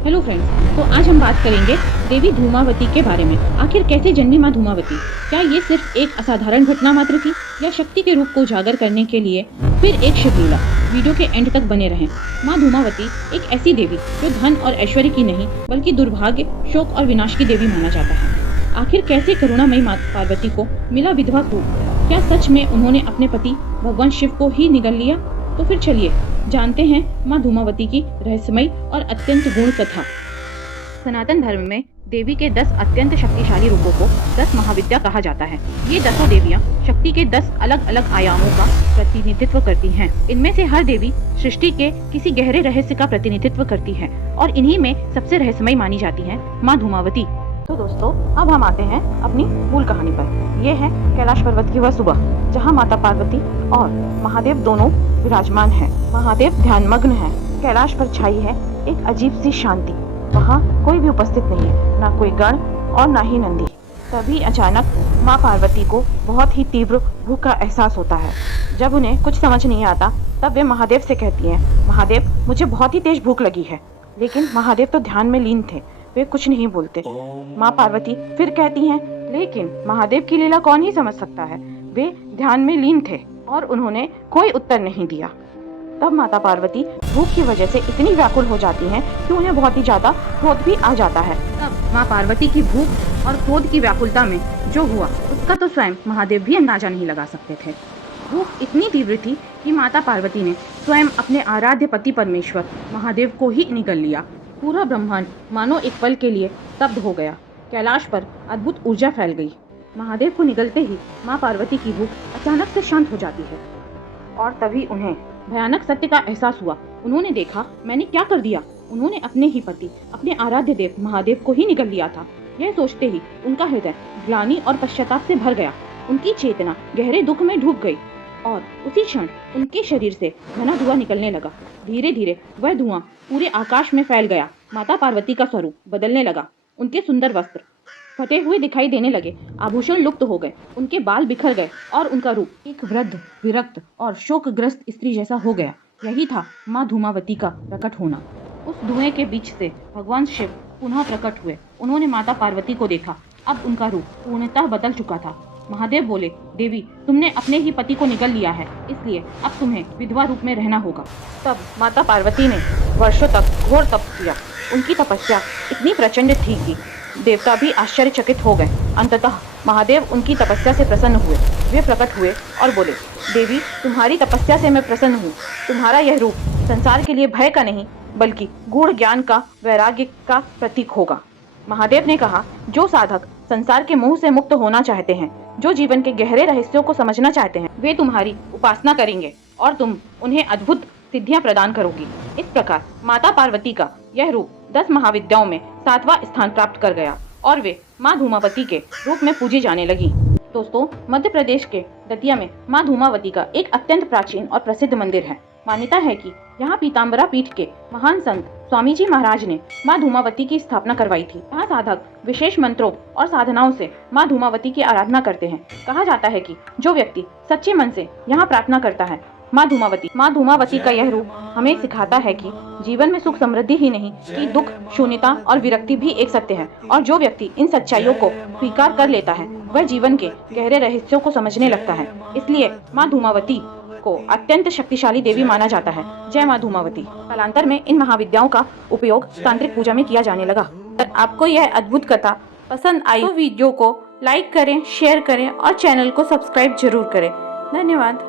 Hello friends, तो आज हम बात करेंगे देवी धूमावती के बारे में। आखिर कैसे जन्मी माँ धूमावती? क्या ये सिर्फ एक असाधारण घटना मात्र थी या शक्ति के रूप को उजागर करने के लिए फिर एक शिवलीला? वीडियो के एंड तक बने रहें। माँ धूमावती एक ऐसी देवी जो धन और ऐश्वर्य की नहीं बल्कि दुर्भाग्य, शोक और विनाश की देवी माना जाता है। आखिर कैसे करुणामयी माँ पार्वती को मिला विधवा रूप? क्या सच में उन्होंने अपने पति भगवान शिव को ही निगल लिया? तो फिर चलिए जानते हैं माँ धूमावती की रहस्यमयी और अत्यंत गूढ़ कथा। सनातन धर्म में देवी के 10 अत्यंत शक्तिशाली रूपों को 10 महाविद्या कहा जाता है। ये 10 देवियां शक्ति के 10 अलग अलग आयामों का प्रतिनिधित्व करती हैं। इनमें से हर देवी सृष्टि के किसी गहरे रहस्य का प्रतिनिधित्व करती है और इन्हीं में सबसे रहस्यमयी मानी जाती है माँ धूमावती। तो दोस्तों, अब हम आते हैं अपनी मूल कहानी पर। ये है कैलाश पर्वत की वह सुबह जहाँ माता पार्वती और महादेव दोनों विराजमान हैं। महादेव ध्यानमग्न है। कैलाश पर छाई है एक अजीब सी शांति। वहाँ कोई भी उपस्थित नहीं है, ना कोई गण और ना ही नंदी। तभी अचानक माँ पार्वती को बहुत ही तीव्र भूख का एहसास होता है। जब उन्हें कुछ समझ नहीं आता तब वे महादेव से कहती हैं, महादेव मुझे बहुत ही तेज भूख लगी है। लेकिन महादेव तो ध्यान में लीन थे, वे कुछ नहीं बोलते। माँ पार्वती फिर कहती हैं, लेकिन महादेव की लीला कौन ही समझ सकता है, वे ध्यान में लीन थे। और उन्होंने कोई उत्तर नहीं दिया। तब माता पार्वती भूख की वजह से इतनी व्याकुल हो जाती हैं कि उन्हें बहुत ही ज्यादा क्रोध भी आ जाता है। तब माँ पार्वती की भूख और क्रोध की व्याकुलता में जो हुआ उसका तो स्वयं महादेव भी अंदाजा नहीं लगा सकते थे। भूख इतनी तीव्र थी कि माता पार्वती ने स्वयं अपने आराध्य पति परमेश्वर महादेव को ही निगल लिया। पूरा ब्रह्मांड मानो एक पल के लिए स्तब्ध हो गया। कैलाश पर अद्भुत ऊर्जा फैल गई। महादेव को निगलते ही माँ पार्वती की भूख अचानक से शांत हो जाती है और तभी उन्हें भयानक सत्य का एहसास हुआ। उन्होंने देखा, मैंने क्या कर दिया। उन्होंने अपने ही पति, अपने आराध्य देव महादेव को ही निगल लिया था। यह सोचते ही उनका हृदय ग्लानि और पश्चाताप से भर गया। उनकी चेतना गहरे दुख में डूब गई और उसी क्षण उनके शरीर से घना धुआं निकलने लगा। धीरे धीरे वह धुआं पूरे आकाश में फैल गया। माता पार्वती का स्वरूप बदलने लगा। उनके सुंदर वस्त्र फटे हुए दिखाई देने लगे, आभूषण लुप्त हो गए, उनके बाल बिखर गए और उनका रूप एक वृद्ध, विरक्त और शोकग्रस्त स्त्री जैसा हो गया। यही था माँ धूमावती का प्रकट होना। उस धुएं के बीच से भगवान शिव पुनः प्रकट हुए। उन्होंने माता पार्वती को देखा। अब उनका रूप पूर्णतः बदल चुका था। महादेव बोले, देवी तुमने अपने ही पति को निगल लिया है, इसलिए अब तुम्हें विधवा रूप में रहना होगा। तब माता पार्वती ने वर्षों तक घोर तप किया। उनकी तपस्या इतनी प्रचंड थी कि देवता भी आश्चर्यचकित हो गए। अंततः महादेव उनकी तपस्या से प्रसन्न हुए। वे प्रकट हुए और बोले, देवी तुम्हारी तपस्या से मैं प्रसन्न हूँ। तुम्हारा यह रूप संसार के लिए भय का नहीं बल्कि गूढ़ ज्ञान का, वैराग्य का प्रतीक होगा। महादेव ने कहा, जो साधक संसार के मोह से मुक्त होना चाहते हैं, जो जीवन के गहरे रहस्यों को समझना चाहते हैं, वे तुम्हारी उपासना करेंगे और तुम उन्हें अद्भुत सिद्धियां प्रदान करोगी। इस प्रकार माता पार्वती का यह रूप 10 महाविद्याओं में 7वां स्थान प्राप्त कर गया और वे माँ धूमावती के रूप में पूजी जाने लगी। दोस्तों, मध्य प्रदेश के दतिया में माँ धूमावती का एक अत्यंत प्राचीन और प्रसिद्ध मंदिर है। मान्यता है कि यहाँ पीताम्बरा पीठ के महान संत स्वामी जी महाराज ने माँ धूमावती की स्थापना करवाई थी। यहाँ साधक विशेष मंत्रों और साधनाओं से माँ धूमावती की आराधना करते हैं। कहा जाता है कि जो व्यक्ति सच्चे मन से यहाँ प्रार्थना करता है, माँ धूमावती का यह रूप हमें सिखाता है कि जीवन में सुख समृद्धि ही नहीं कि दुख, शून्यता और विरक्ति भी एक सत्य है। और जो व्यक्ति इन सच्चाइयों को स्वीकार कर लेता है वह जीवन के गहरे रहस्यों को समझने लगता है। इसलिए माँ धूमावती को अत्यंत शक्तिशाली देवी माना जाता है। जय माँ धूमावती। कालांतर में इन महाविद्याओं का उपयोग तांत्रिक पूजा में किया जाने लगा। अगर आपको यह अद्भुत कथा पसंद आई तो वीडियो को लाइक करें, शेयर करें और चैनल को सब्सक्राइब जरूर करें। धन्यवाद।